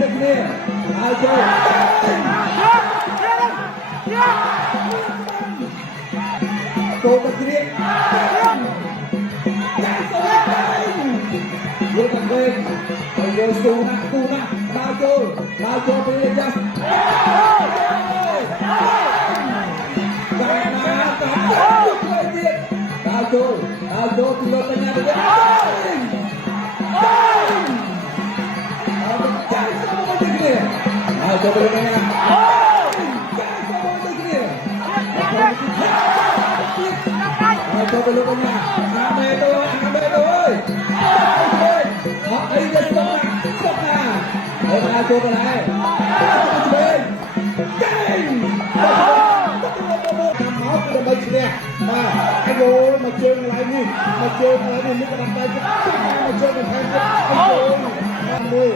ទៅគ្នាហើយចូលចូលទៅគ្នាយកទៅវិញហើយយកស៊ូណាដើរចូលពេលយ៉ាស់ដើរចូលពីរត់ទៅញ៉ាំទៅវិញហើយចូលទៅវិញចូលទៅលោកណាអាមេទៅអើយអត់អីទេសុកណាហើយមកចូលទៅហើយវិញចេញមកដើម្បីឈ្នះបាទអាយមកជើងកន្លែងនេះនេះក៏បានតែមកជើងបន្ថែមទៀតអាយមួយ